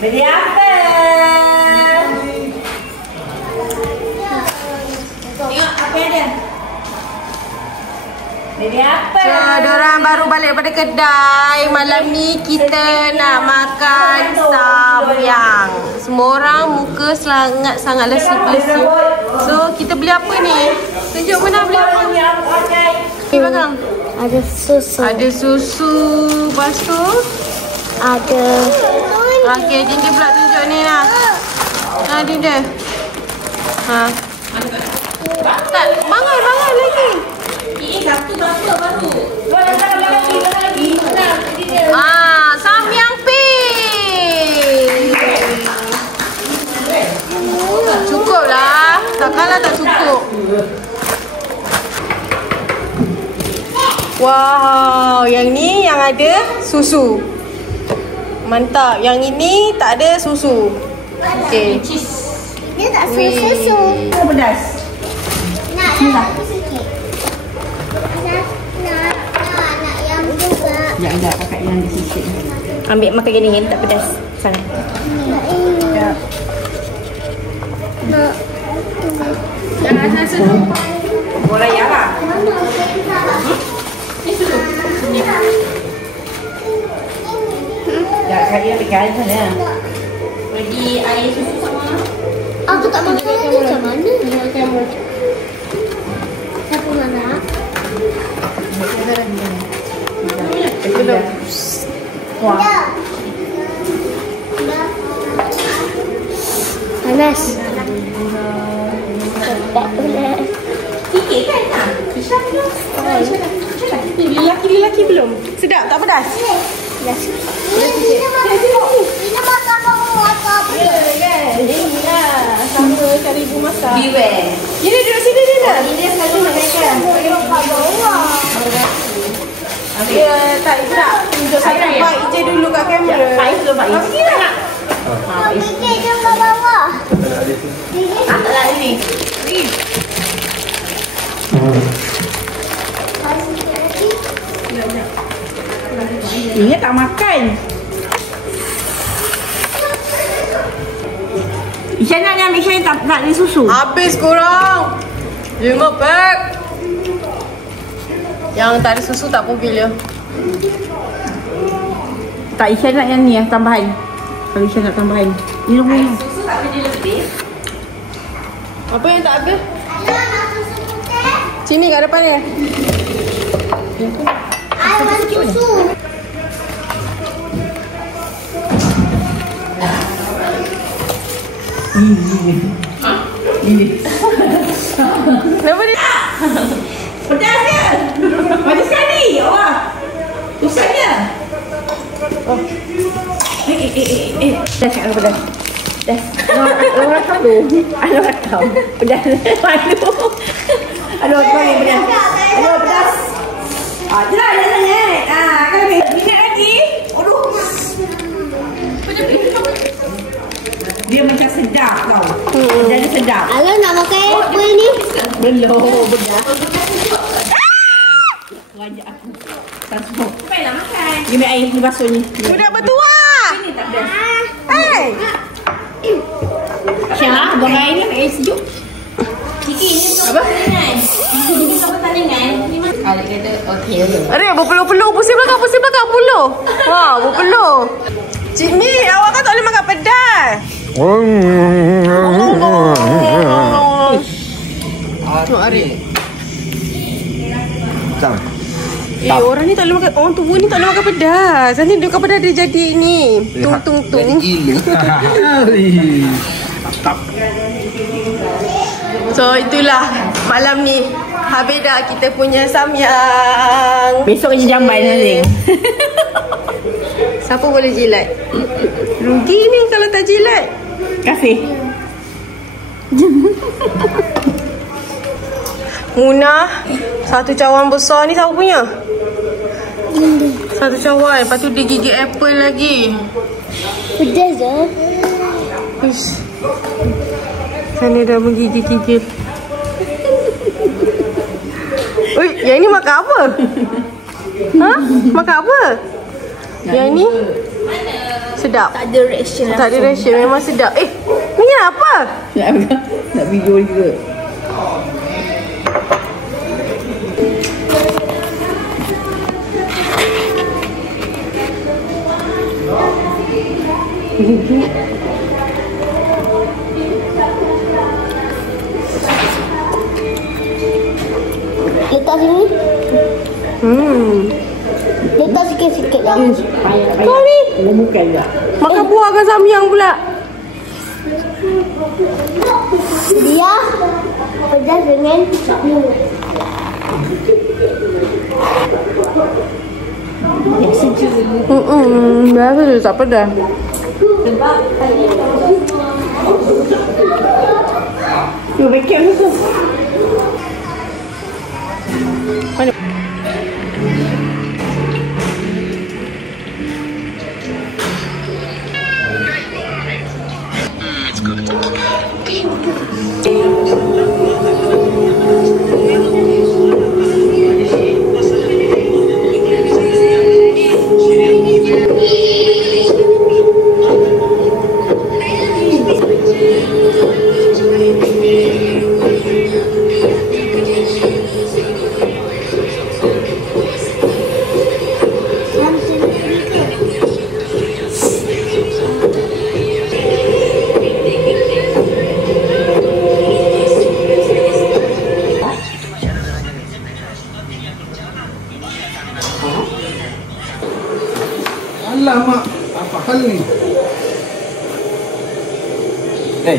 Beli apa? Tengok apa ada. Beli apa? So, diorang baru balik pada kedai. Malam ni kita nak makan samyang. Semua orang muka sangatlah lesu. So, kita beli apa ni? Tunjuk mana beli apa? Ni belakang. Ada susu. Ada susu. Lepas tu Ada. okey, Dinda pula tunjuk ni lah. Dinda. Tak, bangun lagi. Satu berapa baru? Lagi. Samyang pink. Cukup lah. Takkanlah tak cukup. Wow, yang ni yang ada susu. Mantap. Yang ini tak ada susu. Okey. Dia tak susu. Apa pedas? Nak sikit. Nak yang juga. Sekejap, kakak yang ada sikit. Ambil makan gini yang tak pedas sangat. Nak ini. Nak. Jangan rasa. Bola ya lah. Ya, kalian pegang sana. Bagi air susu sama. Aku tak makan lagi macam mana? Siapa nak? Belum. Wah. Panas. Sedap pula. Sikit kan? Isha belum. Lelaki belum? Sedap tak pedas? Ini makan kamu makan. Ini lah. Sama cari ibu masak. Beware. Ini duduk sini Dinda. Ini dia selalu makan. Dia tak tunjuk satu bite je dulu kat kamera. Baik dulu, baik. Okey tak? Fikir je kat bawah. Tak ini. Ini tak makan. Isha nak ni ambil Isha tak ada susu. Habis korang. 5 pack. Yang tak ada susu tak pogil ya. Tak, Isha nak yang ni tambahan. Kalau Isha nak tambahan. Ni rumah. Susu tak ada lebih. Apa yang tak ada? Sini kat depan ni. Air susu. Kenapa ni? Pedas ke? Macam sekali. Wah. Usahanya. Dah cakap pedas. Pedas. Orang tahu. Ada rakam. Pedas. Malu. Aduh, bagi pedas. Aduh, pedas. Jelas dah sangat. Kan minat lagi. Aduh. Dia macam sedap tau. Dia sedap. Alah nak makan apple ni. Belum, bedah. Wajah aku. Transform. Baiklah makan. Ini air ni basuh ni. Budak bertuah. Ini tak pedas. Hey. Syah, buang air ni air sejuk. Kiki, ni apa? Pertandingan. Ini kau pertandingan. Ni mana? Alik kata, okey. Adik berpeluh-peluh. Pusing belakang peluh. Wah, berpeluh. Cik Mi, awak kan tak boleh makan pedas. Tengok Arik. Orang ni tak boleh makan. Orang tua ni tak boleh makan pedas. Nanti dia makan pedas dia jadi ni. Tung. So itulah malam ni. Habis dah kita punya samyang. Besok je jamban nanti. Siapa boleh jilat? Rugi ni kalau tak jilat. Kasih. Munah. Satu cawan besar ni siapa punya? Satu cawan. Lepas tu dia gigit apple lagi. Pedas dah. Uish. Sana dah menggigil-gigil. Ui, yang ni makan apa? Ha? Makan apa? Yang ni? Sedap. Tak ada reaction Tak ada reaction, memang sedap. Minyak apa? Nak video juga. Letak sini. Letak sikit-sikit lagi. Kau ni Bukan juga. makan buah ke samyang pula? Dia pedas dengan minum. Biasa je tak pedas. Tu bacon tu. Alamak, apa hal ni? Hai.